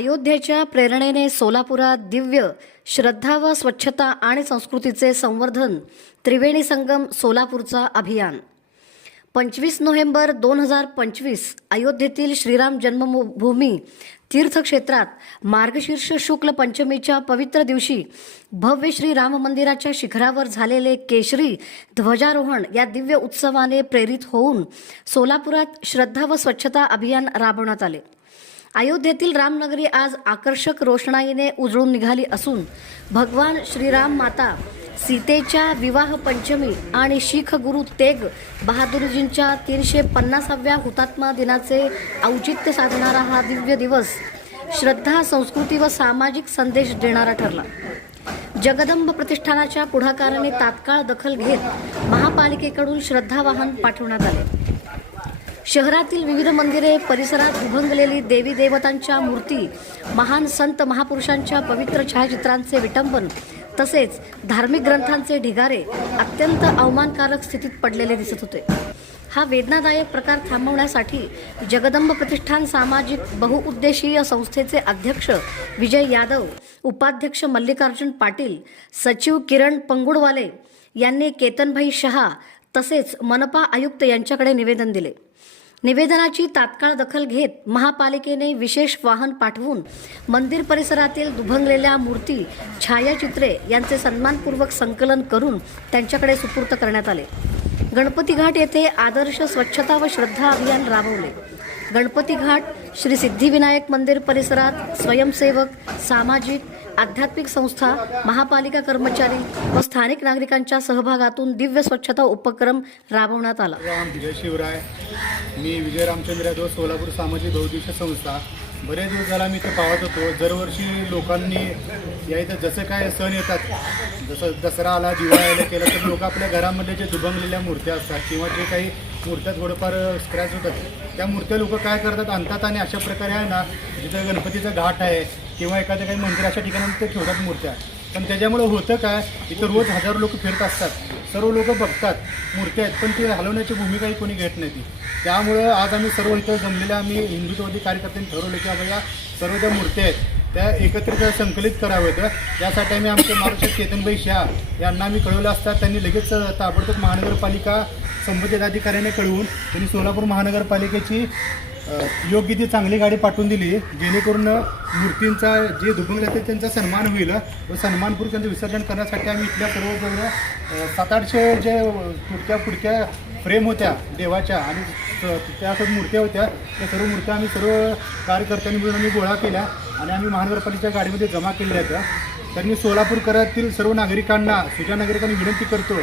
अयोध्येच्या प्रेरणेने सोलापुरात दिव्य श्रद्धा व स्वच्छता आणि संस्कृतीचे संवर्धन त्रिवेणी संगम सोलापूरचा अभियान. पंचवीस नोव्हेंबर दोन हजार पंचवीस अयोध्येतील श्रीराम जन्मभूमी तीर्थक्षेत्रात मार्गशीर्ष शुक्ल पंचमीच्या पवित्र दिवशी भव्य श्री राम मंदिराच्या शिखरावर झालेले केशरी ध्वजारोहण या दिव्य उत्सवाने प्रेरित होऊन सोलापुरात श्रद्धा व स्वच्छता अभियान राबवण्यात आले. अयोध्येतील रामनगरी आज आकर्षक रोषणाईने उजळून निघाली असून भगवान श्रीराम माता सीतेच्या विवाह पंचमी आणि शीख गुरु तेग बहादुरजींच्या तीनशे पन्नासाव्या हुतात्मा दिनाचे औचित्य साधणारा हा दिव्य दिवस श्रद्धा संस्कृती व सामाजिक संदेश देणारा ठरला. जगदंब प्रतिष्ठानाच्या पुढाकाराने तात्काळ दखल घेत महापालिकेकडून श्रद्धावाहन पाठवण्यात आले. शहरातील विविध मंदिरे परिसरात उभंगलेली देवी देवतांच्या मूर्ती महान संत महापुरुषांच्या पवित्र छायाचित्रांचे विटंबन तसेच धार्मिक ग्रंथांचे ढिगारे अत्यंत अवमानकारक स्थितीत पडलेले दिसत होते. हा वेदनादायक प्रकार थांबवण्यासाठी जगदंब प्रतिष्ठान सामाजिक बहुउद्देशीय संस्थेचे अध्यक्ष विजय यादव उपाध्यक्ष मल्लिकार्जुन पाटील सचिव किरण पंगुडवाले यांनी केतनभाई शहा तसेच मनपा आयुक्त यांच्याकडे निवेदन दिले. निवेदनाची तात्काळ दखल घेत महापालिकेने विशेष वाहन पाठवून मंदिर परिसरातील दुभंगलेल्या मूर्ती छायाचित्रे यांचे सन्मानपूर्वक संकलन करून त्यांच्याकडे सुपूर्त करण्यात आले. गणपती घाट येथे आदर्श स्वच्छता व श्रद्धा अभियान राबवले. गणपती घाट श्री सिद्धिविनायक मंदिर परिसरात स्वयंसेवक सामाजिक आध्यात्मिक संस्था महापालिका कर्मचारी व स्थानिक नागरिकांच्या सहभागातून दिव्य स्वच्छता उपक्रम राबवण्यात आला. जय शिवराय. मी विजय रामचंद्र यादव सोलापूर सामाजिक बहुद्देशीय संस्था. बरेच दिवस झाला मी इथं पाहत होतो. दरवर्षी लोकांनी या इथं जसं काय सण येतात जसं दसरा आला दिवाळी आलं केलं तर लोक आपल्या घरामध्ये जे दुभंगलेल्या मूर्त्या असतात किंवा जे काही मूर्त्या थोडंफार स्क्रॅच होतात त्या मूर्त्या लोक काय करतात आणतात आणि अशा प्रकारे आहे ना जिथं गणपतीचा घाट आहे किंवा एखाद्या काही मंदिर अशा ठिकाणी ते ठेवतात मूर्त्या. पण त्याच्यामुळं होतं काय इथं रोज हजारो लोक फिरत असतात. सर्व लोक बघतात मूर्त्या आहेत पण ती हलवण्याची भूमिकाही कोणी घेत नाही ती. त्यामुळं आज आम्ही सर्व इथं जमलेल्या आम्ही हिंदुत्ववादी कार्यकर्त्यांनी ठरवलं की बाबा या सर्व ज्या मूर्त्या आहेत त्या एकत्रित संकलित कराव्यात. यासाठी आम्ही आमचे महाराष्ट्र चेतनभाई शाह यांना आम्ही कळवलं असता त्यांनी लगेच ताबडतोब महानगरपालिका संबंधित अधिकाऱ्याने कळवून त्यांनी सोलापूर महानगरपालिकेची योग्य ती चांगली गाडी पाठवून दिली जेणेकरून मूर्तींचा जे दुभंगले असते त्यांचा सन्मान होईल. व सन्मानपूर्वक त्यांचं विसर्जन करण्यासाठी आम्ही इथल्या सर्व जवळ सात आठशे जे पुढच्या पुढच्या फ्रेम होत्या देवाच्या आणि त्या सर्व मूर्त्या होत्या त्या सर्व मूर्त्या आम्ही सर्व कार्यकर्त्यांनी मिळून आम्ही गोळा केल्या आणि आम्ही महानगरपालिकेच्या गाडीमध्ये जमा केलेल्या आहेत तर मी सोलापूरकरातील सर्व नागरिकांना सुजा नागरिकांनी विनंती करतो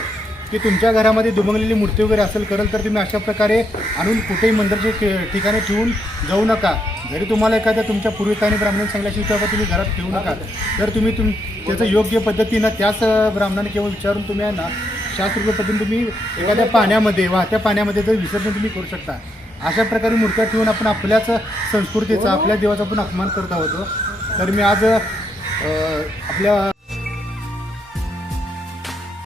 की तुमच्या घरामध्ये दुमंगलेली मूर्ती वगैरे असेल करेल तर तुम्ही अशा प्रकारे आणून कुठेही मंदिरच्या ठिकाणी ठेवून जाऊ नका. जरी तुम्हाला एखाद्या तुमच्या पूर्वितांनी ब्राह्मण सांगितल्याशी तेव्हा तुम्ही घरात ठेवू नका तर तुम्ही तुम त्याचं योग्य पद्धतीनं त्याच ब्राह्मणाने केवळ विचारून तुम्ही ना शास्त्रोक्त पद्धतीने तुम्ही एखाद्या पाण्यामध्ये वाहत्या पाण्यामध्ये जर विसर्जन तुम्ही करू शकता. अशा प्रकारे मूर्त्या ठेवून आपण आपल्याच संस्कृतीचा आपल्या देवाचा आपण अपमान करत आहोत. तर मी आज आपल्या